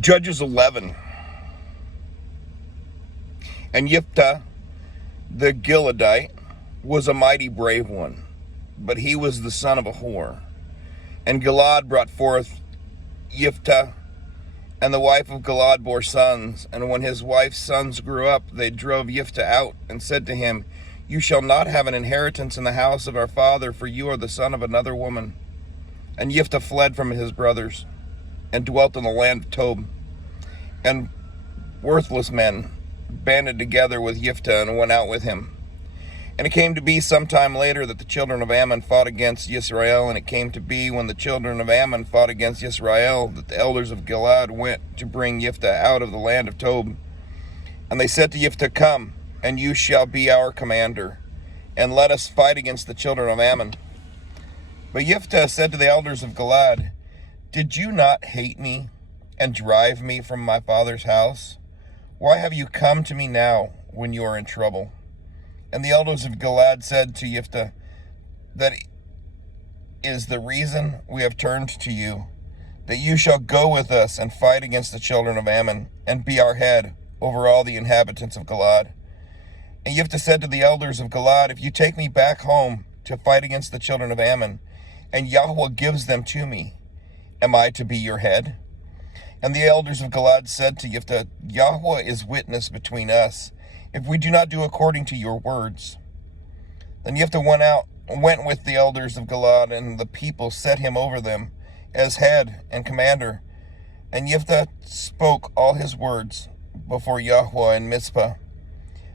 Judges 11. And Jephthah the Gileadite was a mighty brave one, but he was the son of a whore. And Gilead brought forth Jephthah, and the wife of Gilead bore sons. And when his wife's sons grew up, they drove Jephthah out and said to him, "You shall not have an inheritance in the house of our father, for you are the son of another woman." And Jephthah fled from his brothers and dwelt in the land of Tob. And worthless men banded together with Jephthah and went out with him. And it came to be some time later that the children of Ammon fought against Israel. And it came to be when the children of Ammon fought against Israel that the elders of Gilead went to bring Jephthah out of the land of Tob. And they said to Jephthah, "Come, and you shall be our commander, and let us fight against the children of Ammon." But Jephthah said to the elders of Gilead, "Did you not hate me and drive me from my father's house? Why have you come to me now when you are in trouble?" And the elders of Gilead said to Jephthah, "That is the reason we have turned to you, that you shall go with us and fight against the children of Ammon, and be our head over all the inhabitants of Gilead." And Jephthah said to the elders of Gilead, "If you take me back home to fight against the children of Ammon, and Yahweh gives them to me, am I to be your head?" And the elders of Gilead said to Jephthah, "Yahweh is witness between us, if we do not do according to your words." Then Jephthah went with the elders of Gilead, and the people set him over them as head and commander. And Jephthah spoke all his words before Yahweh in Mizpah.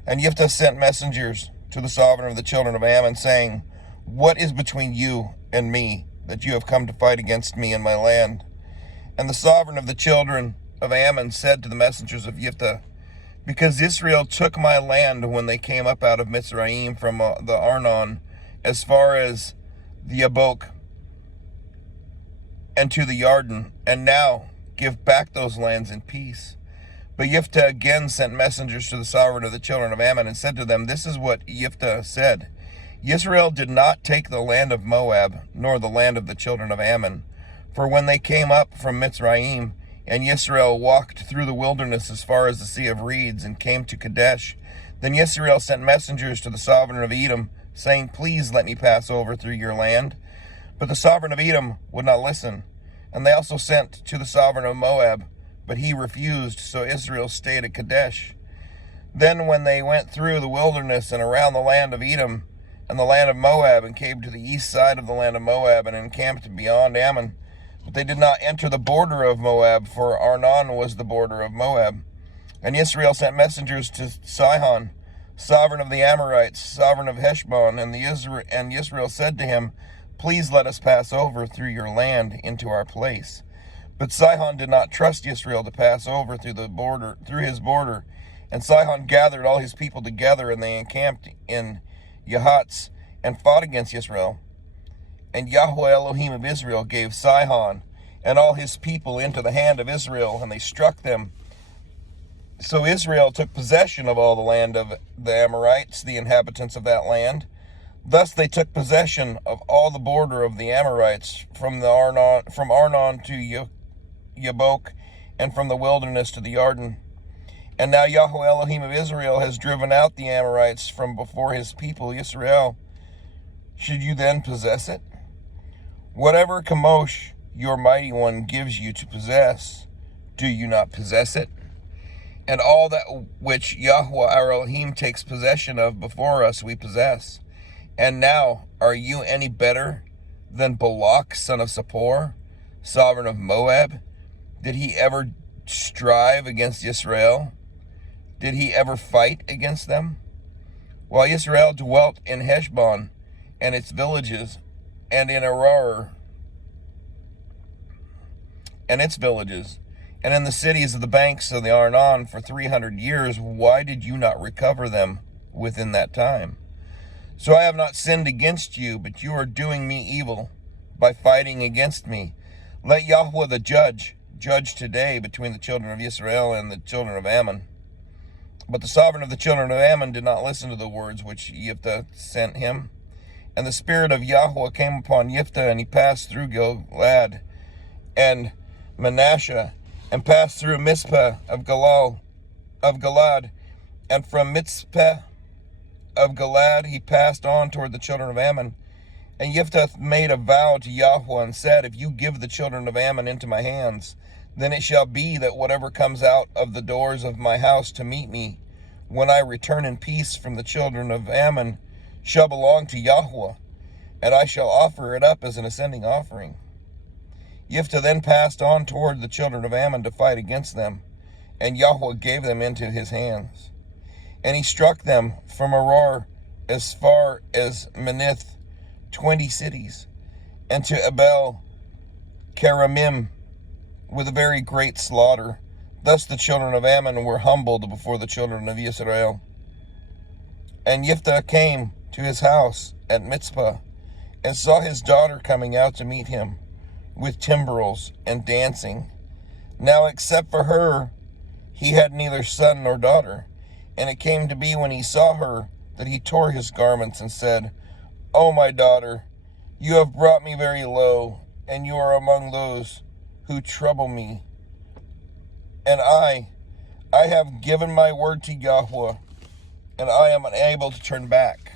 And Jephthah sent messengers to the sovereign of the children of Ammon, saying, "What is between you and me, that you have come to fight against me and my land?" And the sovereign of the children of Ammon said to the messengers of Jephthah, "Because Israel took my land when they came up out of Mitzrayim from the Arnon, as far as the Yabok and to the Yarden, and now give back those lands in peace." But Jephthah again sent messengers to the sovereign of the children of Ammon, and said to them, "This is what Jephthah said. Israel did not take the land of Moab, nor the land of the children of Ammon. For when they came up from Mitzrayim, and Yisrael walked through the wilderness as far as the Sea of Reeds, and came to Kadesh, then Yisrael sent messengers to the sovereign of Edom, saying, 'Please let me pass over through your land.' But the sovereign of Edom would not listen. And they also sent to the sovereign of Moab, but he refused, so Israel stayed at Kadesh. Then when they went through the wilderness and around the land of Edom and the land of Moab, and came to the east side of the land of Moab, and encamped beyond Ammon, but they did not enter the border of Moab, for Arnon was the border of Moab. And Israel sent messengers to Sihon, sovereign of the Amorites, sovereign of Heshbon, and Israel said to him, 'Please let us pass over through your land into our place.' But Sihon did not trust Israel to pass over through his border. And Sihon gathered all his people together, and they encamped in Yahatz and fought against Israel. And Yahweh Elohim of Israel gave Sihon and all his people into the hand of Israel, and they struck them. So Israel took possession of all the land of the Amorites, the inhabitants of that land. Thus they took possession of all the border of the Amorites, from Arnon to Yabok, and from the wilderness to the Yarden. And now Yahweh Elohim of Israel has driven out the Amorites from before his people Israel. Should you then possess it? Whatever Kamosh, your mighty one, gives you to possess, do you not possess it? And all that which Yahweh our Elohim takes possession of before us we possess. And now, are you any better than Balak, son of Zippor, sovereign of Moab? Did he ever strive against Israel? Did he ever fight against them? While Israel dwelt in Heshbon and its villages, and in Aroer and its villages, and in the cities of the banks of the Arnon for 300 years, why did you not recover them within that time? So I have not sinned against you, but you are doing me evil by fighting against me. Let Yahweh the judge today between the children of Israel and the children of Ammon." But the sovereign of the children of Ammon did not listen to the words which Jephthah sent him. And the spirit of Yahweh came upon Jephthah, and he passed through Gilead and Manasseh, and passed through Mizpah of Galad, and from Mizpah of Galad he passed on toward the children of Ammon. And Jephthah made a vow to Yahweh and said, if you give the children of Ammon into my hands, then it shall be that whatever comes out of the doors of my house to meet me, when I return in peace from the children of Ammon, shall belong to Yahweh, and I shall offer it up as an ascending offering. Jephthah then passed on toward the children of Ammon to fight against them, and Yahweh gave them into his hands. And he struck them from Aroer as far as Menith, 20 cities, and to Abel Keramim with a very great slaughter. Thus the children of Ammon were humbled before the children of Israel. And Jephthah came to his house at Mizpah, and saw his daughter coming out to meet him, with timbrels and dancing. Now except for her, he had neither son nor daughter. And it came to be when he saw her, that he tore his garments and said, O my daughter, you have brought me very low, and you are among those who trouble me. And I have given my word to Yahweh, and I am unable to turn back.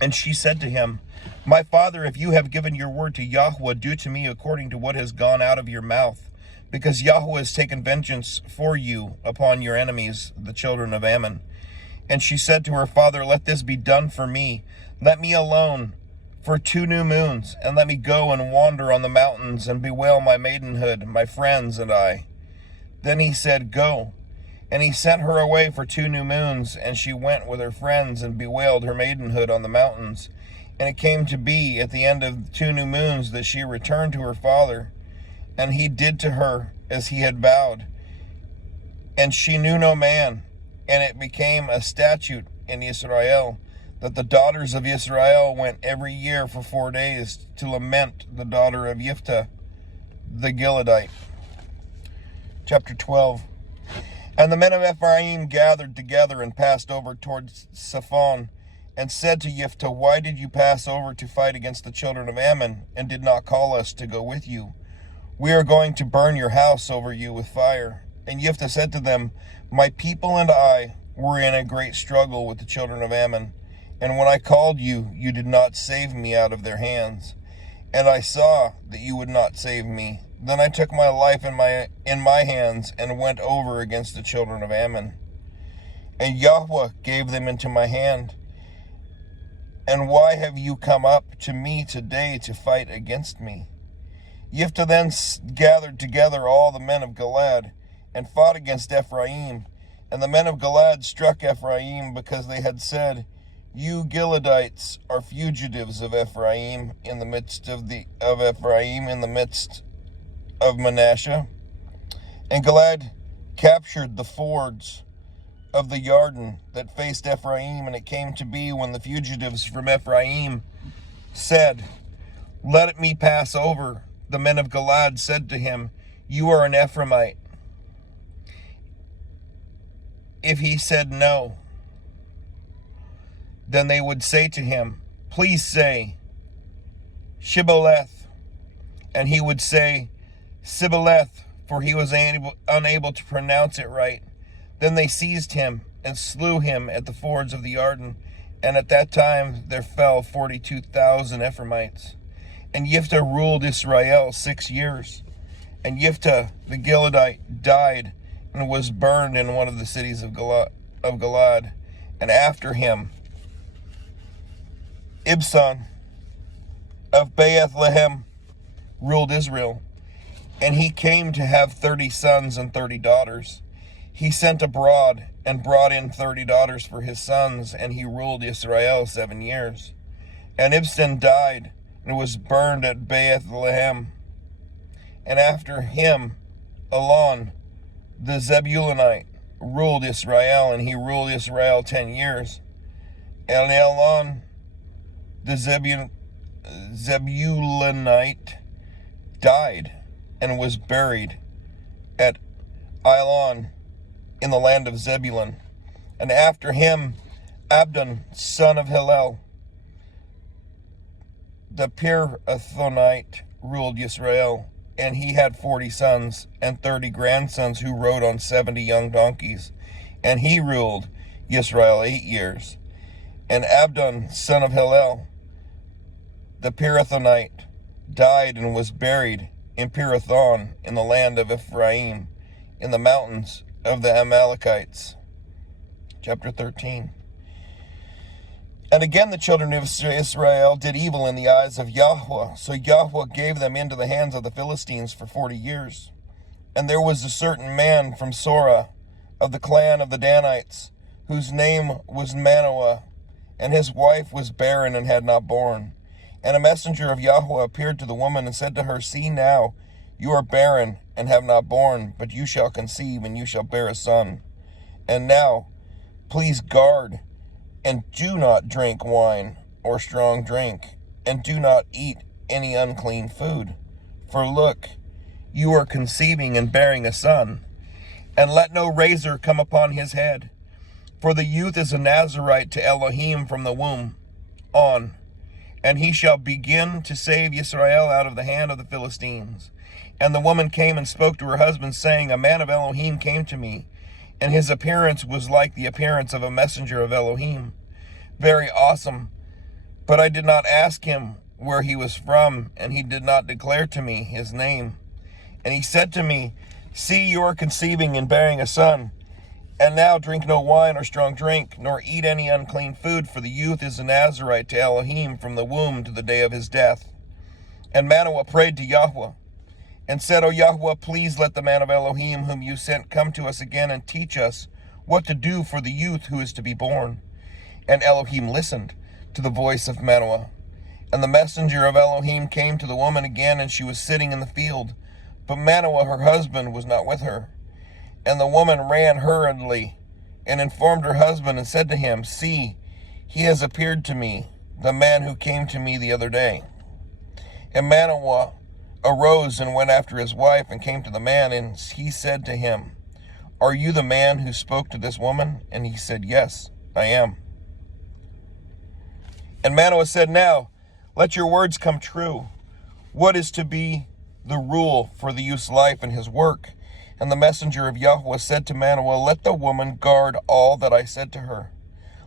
And she said to him, my father, if you have given your word to Yahweh, do to me according to what has gone out of your mouth, because Yahweh has taken vengeance for you upon your enemies, the children of Ammon. And she said to her father, let this be done for me. Let me alone for 2 new moons, and let me go and wander on the mountains and bewail my maidenhood, my friends and I. Then he said, go. And he sent her away for 2 new moons, and she went with her friends and bewailed her maidenhood on the mountains. And it came to be at the end of 2 new moons that she returned to her father, and he did to her as he had vowed. And she knew no man. And it became a statute in Israel that the daughters of Israel went every year for 4 days to lament the daughter of Jephthah the Gileadite. Chapter 12. And the men of Ephraim gathered together and passed over towards Saphon, and said to Jephthah, why did you pass over to fight against the children of Ammon, and did not call us to go with you? We are going to burn your house over you with fire. And Jephthah said to them, my people and I were in a great struggle with the children of Ammon, and when I called you, you did not save me out of their hands. And I saw that you would not save me. Then I took my life in my hands and went over against the children of Ammon. And Yahweh gave them into my hand. And why have you come up to me today to fight against me? Jephthah then gathered together all the men of Galad, and fought against Ephraim. And the men of Galad struck Ephraim, because they had said, you Gileadites are fugitives of Ephraim in the midst of Manasseh. And Galad captured the fords of the Yarden that faced Ephraim. And it came to be when the fugitives from Ephraim said, let me pass over, the men of Galad said to him, you are an Ephraimite. If he said no, then they would say to him, please say, Shibboleth. And he would say, Sibboleth, for he was unable to pronounce it right. Then they seized him and slew him at the fords of the Yarden. And at that time there fell 42,000 Ephraimites. And Jephthah ruled Israel 6 years. And Jephthah the Gileadite died and was burned in one of the cities of Galad. And after him, Ibzan of Bethlehem ruled Israel. And he came to have 30 sons and 30 daughters. He sent abroad and brought in 30 daughters for his sons, and he ruled Israel 7 years. And Ibzan died and was burned at Bethlehem. And after him, Elon the Zebulunite ruled Israel, and he ruled Israel 10 years. And Elon the Zebulunite died and was buried at Elon in the land of Zebulun. And after him, Abdon, son of Hillel, the Pirathonite, ruled Israel and he had 40 sons and 30 grandsons who rode on 70 young donkeys. And he ruled Israel 8 years. And Abdon, son of Hillel, the Pirathonite, died and was buried in Pirathon in the land of Ephraim, in the mountains of the Amalekites. Chapter 13. And again the children of Israel did evil in the eyes of Yahweh. So Yahweh gave them into the hands of the Philistines for 40 years. And there was a certain man from Sora, of the clan of the Danites, whose name was Manoah, and his wife was barren and had not borne. And a messenger of Yahweh appeared to the woman and said to her, See now, you are barren and have not borne, but you shall conceive, and you shall bear a son. And now, please guard, and do not drink wine or strong drink, and do not eat any unclean food. For look, you are conceiving and bearing a son, and let no razor come upon his head. For the youth is a Nazarite to Elohim from the womb on, and he shall begin to save Israel out of the hand of the Philistines. And the woman came and spoke to her husband, saying, A man of Elohim came to me, and his appearance was like the appearance of a messenger of Elohim, very awesome. But I did not ask him where he was from, and he did not declare to me his name. And he said to me, See, you are conceiving and bearing a son. And now drink no wine or strong drink, nor eat any unclean food, for the youth is a Nazarite to Elohim from the womb to the day of his death. And Manoah prayed to Yahweh, and said, O Yahweh, please let the man of Elohim whom you sent come to us again and teach us what to do for the youth who is to be born. And Elohim listened to the voice of Manoah. And the messenger of Elohim came to the woman again, and she was sitting in the field. But Manoah, her husband, was not with her. And the woman ran hurriedly and informed her husband and said to him, See, he has appeared to me, the man who came to me the other day. And Manoah arose and went after his wife and came to the man, and he said to him, Are you the man who spoke to this woman? And he said, Yes, I am. And Manoah said, Now, let your words come true. What is to be the rule for the youth's life and his work? And the messenger of Yahweh said to Manoah, Let the woman guard all that I said to her.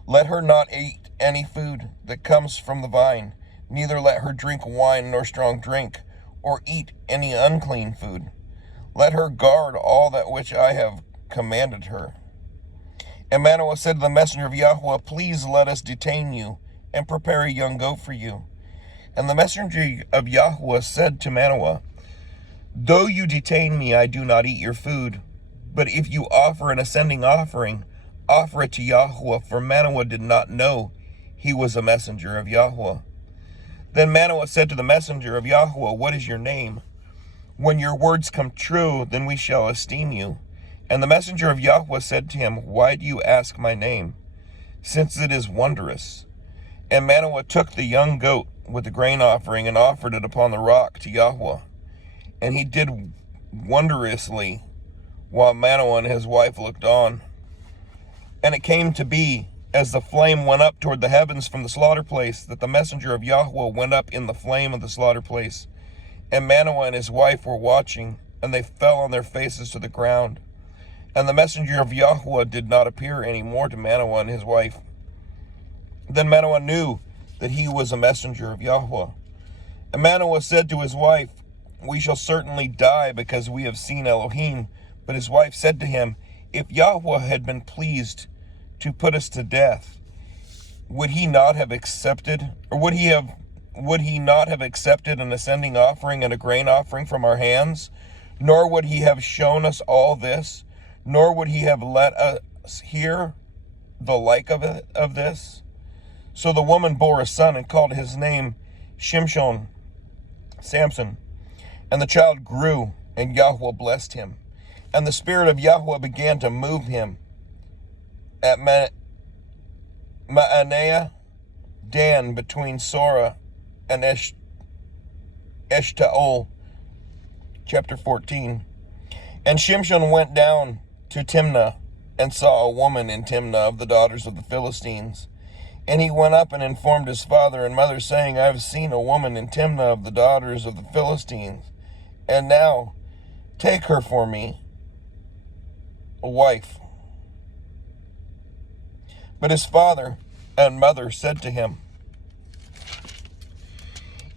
Let her not eat any food that comes from the vine, neither let her drink wine nor strong drink, or eat any unclean food. Let her guard all that which I have commanded her. And Manoah said to the messenger of Yahweh, Please let us detain you, and prepare a young goat for you. And the messenger of Yahweh said to Manoah, Though you detain me, I do not eat your food. But if you offer an ascending offering, offer it to Yahweh, for Manoah did not know he was a messenger of Yahweh. Then Manoah said to the messenger of Yahweh, What is your name? When your words come true, then we shall esteem you. And the messenger of Yahweh said to him, Why do you ask my name, since it is wondrous? And Manoah took the young goat with the grain offering and offered it upon the rock to Yahweh. And he did wondrously while Manoah and his wife looked on. And it came to be, as the flame went up toward the heavens from the slaughter place, that the messenger of Yahweh went up in the flame of the slaughter place. And Manoah and his wife were watching, and they fell on their faces to the ground. And the messenger of Yahweh did not appear any more to Manoah and his wife. Then Manoah knew that he was a messenger of Yahweh. And Manoah said to his wife, We shall certainly die because we have seen Elohim. But his wife said to him, If Yahweh had been pleased to put us to death, would he not have accepted, or would he not have accepted an ascending offering and a grain offering from our hands? Nor would he have shown us all this, nor would he have let us hear the like of this. So the woman bore a son and called his name Shimshon, Samson. And the child grew, and Yahweh blessed him. And the spirit of Yahweh began to move him at Ma'aneh Dan, between Sora and Eshtaol. Chapter 14. And Shimshon went down to Timnah, and saw a woman in Timnah of the daughters of the Philistines. And he went up and informed his father and mother, saying, I have seen a woman in Timnah of the daughters of the Philistines. And now take her for me, a wife. But his father and mother said to him,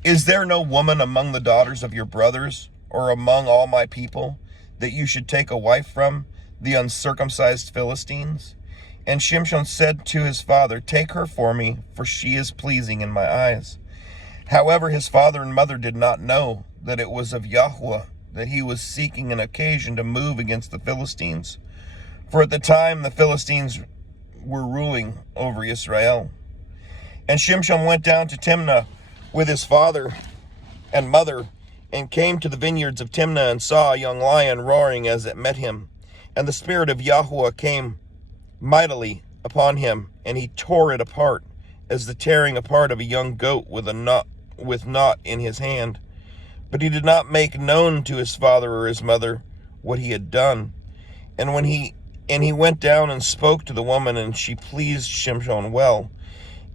Is there no woman among the daughters of your brothers, or among all my people, that you should take a wife from, the uncircumcised Philistines? And Shimshon said to his father, Take her for me, for she is pleasing in my eyes. However, his father and mother did not know that it was of Yahweh that he was seeking an occasion to move against the Philistines. For at the time the Philistines were ruling over Israel. And Shimshon went down to Timnah with his father and mother, and came to the vineyards of Timnah, and saw a young lion roaring as it met him. And the spirit of Yahweh came mightily upon him, and he tore it apart, as the tearing apart of a young goat with knot in his hand. But he did not make known to his father or his mother what he had done. And he went down and spoke to the woman, and she pleased Shimshon well.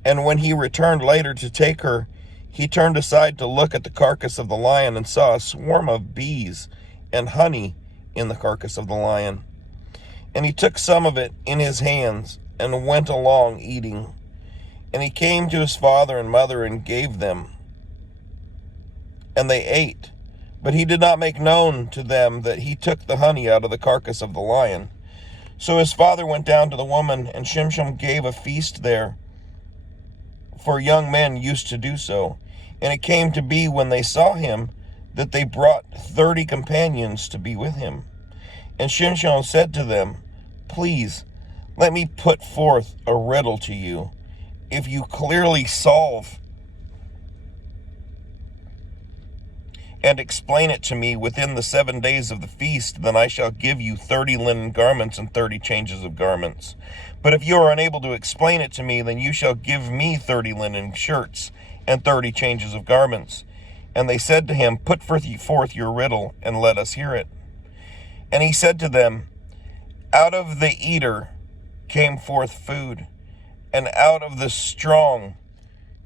And when he returned later to take her, he turned aside to look at the carcass of the lion, and saw a swarm of bees and honey in the carcass of the lion. And he took some of it in his hands, and went along eating. And he came to his father and mother, and gave them, and they ate. But he did not make known to them that he took the honey out of the carcass of the lion. So his father went down to the woman, and Shimshon gave a feast there, for young men used to do so. And it came to be, when they saw him, that they brought 30 companions to be with him. And Shimshon said to them, Please, let me put forth a riddle to you. If you clearly solve and explain it to me within the 7 days of the feast, then I shall give you 30 linen garments and 30 changes of garments. But if you are unable to explain it to me, then you shall give me 30 linen shirts and 30 changes of garments. And they said to him, Put forth your riddle, and let us hear it. And he said to them, Out of the eater came forth food, and out of the strong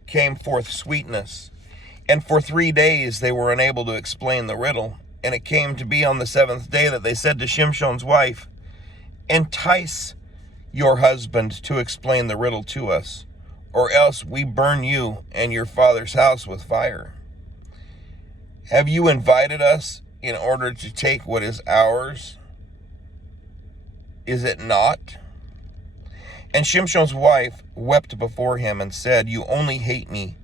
came forth sweetness. And for 3 days they were unable to explain the riddle. And it came to be on the 7th day that they said to Shimshon's wife, Entice your husband to explain the riddle to us, or else we burn you and your father's house with fire. Have you invited us in order to take what is ours? Is it not? And Shimshon's wife wept before him and said, You only hate me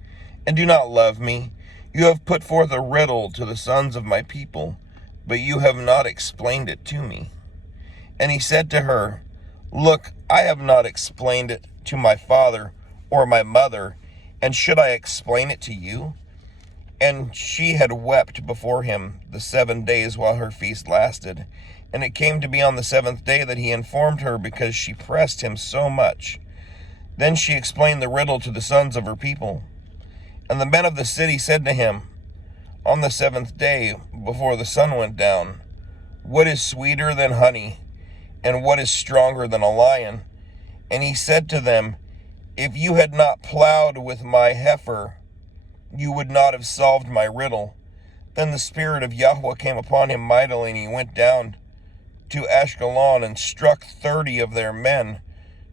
and do not love me. You have put forth a riddle to the sons of my people, but you have not explained it to me. And he said to her, Look, I have not explained it to my father or my mother, and should I explain it to you? And she had wept before him the 7 days while her feast lasted. And it came to be on the 7th day that he informed her, because she pressed him so much. Then she explained the riddle to the sons of her people. And the men of the city said to him on the 7th day, before the sun went down, What is sweeter than honey, and what is stronger than a lion? And he said to them, If you had not plowed with my heifer, you would not have solved my riddle. Then the spirit of Yahweh came upon him mightily, and he went down to Ashkelon and struck 30 of their men,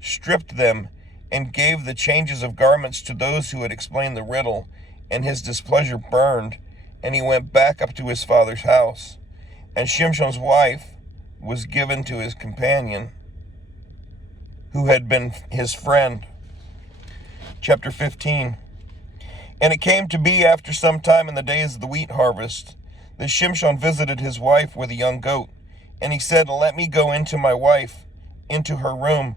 stripped them, and gave the changes of garments to those who had explained the riddle, and his displeasure burned, and he went back up to his father's house. And Shimshon's wife was given to his companion, who had been his friend. Chapter 15. And it came to be after some time in the days of the wheat harvest, that Shimshon visited his wife with a young goat. And he said, Let me go into my wife, into her room.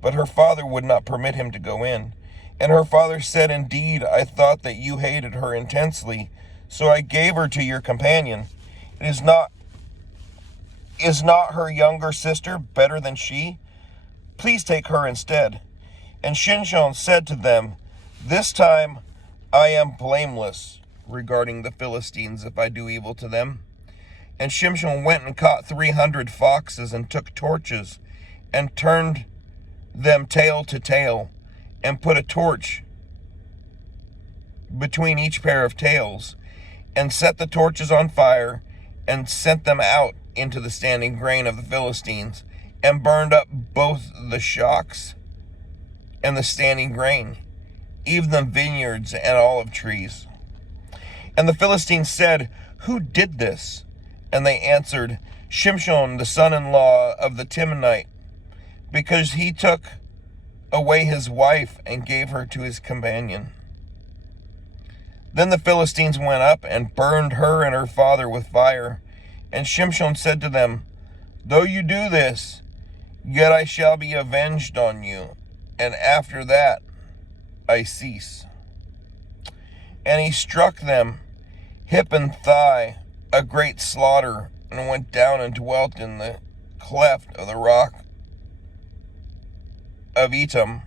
But her father would not permit him to go in. And her father said, Indeed, I thought that you hated her intensely, so I gave her to your companion. Is not her younger sister better than she? Please take her instead. And Shimshon said to them, This time I am blameless regarding the Philistines if I do evil to them. And Shimshon went and caught 300 foxes, and took torches, and turned them tail to tail, and put a torch between each pair of tails, and set the torches on fire, and sent them out into the standing grain of the Philistines, and burned up both the shocks and the standing grain, even the vineyards and olive trees. And the Philistines said, Who did this? And they answered, Shimshon, the son-in-law of the Timnite, because he took away his wife and gave her to his companion. Then the Philistines went up and burned her and her father with fire. And Shimshon said to them, Though you do this, yet I shall be avenged on you, and after that I cease. And he struck them hip and thigh, a great slaughter, and went down and dwelt in the cleft of the rock of Etam.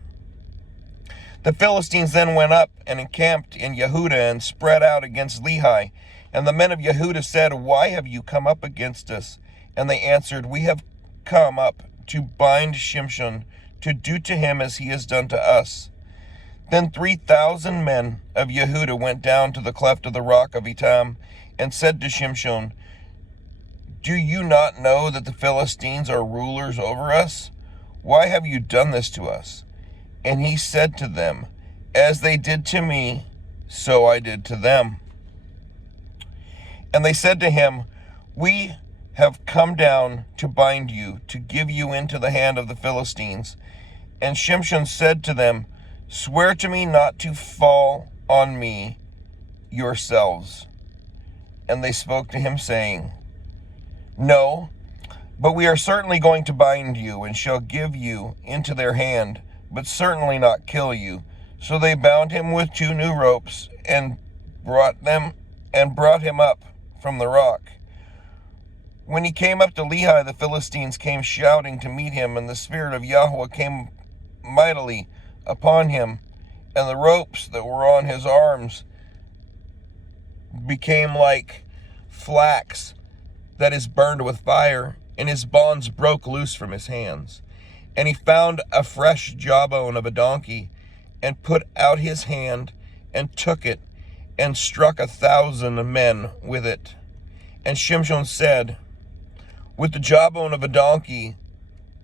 The Philistines then went up and encamped in Yehudah and spread out against Lehi. And the men of Yehudah said, Why have you come up against us? And they answered, We have come up to bind Shimshon, to do to him as he has done to us. Then 3,000 men of Yehudah went down to the cleft of the rock of Etam, and said to Shimshon, Do you not know that the Philistines are rulers over us? Why have you done this to us? And he said to them, As they did to me, so I did to them. And they said to him, We have come down to bind you, to give you into the hand of the Philistines. And Shimshon said to them, Swear to me not to fall on me yourselves. And they spoke to him, saying, No, but we are certainly going to bind you, and shall give you into their hand, but certainly not kill you. So they bound him with 2 new ropes, and brought him up from the rock. When he came up to Lehi, the Philistines came shouting to meet him, and the Spirit of Yahweh came mightily upon him, and the ropes that were on his arms became like flax that is burned with fire, and his bonds broke loose from his hands. And he found a fresh jawbone of a donkey, and put out his hand, and took it, and struck 1,000 men with it. And Shimshon said, With the jawbone of a donkey,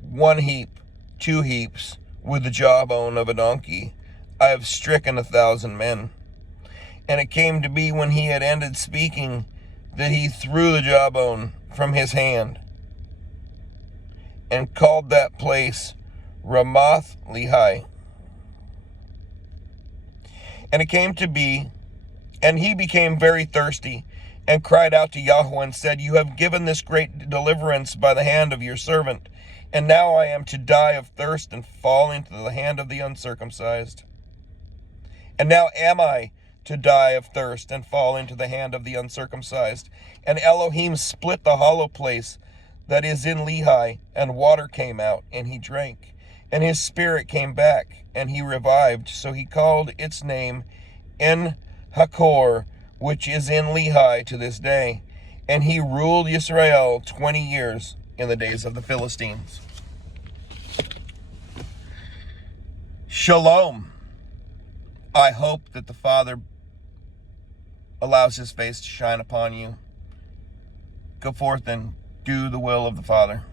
1 heap, 2 heaps, with the jawbone of a donkey, I have stricken 1,000 men. And it came to be, when he had ended speaking, that he threw the jawbone from his hand, and called that place Ramoth Lehi. And it came to be, and he became very thirsty, and cried out to Yahweh, and said, You have given this great deliverance by the hand of your servant, and now I am to die of thirst and fall into the hand of the uncircumcised. And now am I to die of thirst and fall into the hand of the uncircumcised. And Elohim split the hollow place that is in Lehi, and water came out, and he drank. And his spirit came back, and he revived. So he called its name En Hakor, which is in Lehi to this day. And he ruled Israel 20 years in the days of the Philistines. Shalom. I hope that the Father allows his face to shine upon you. Go forth and do the will of the Father.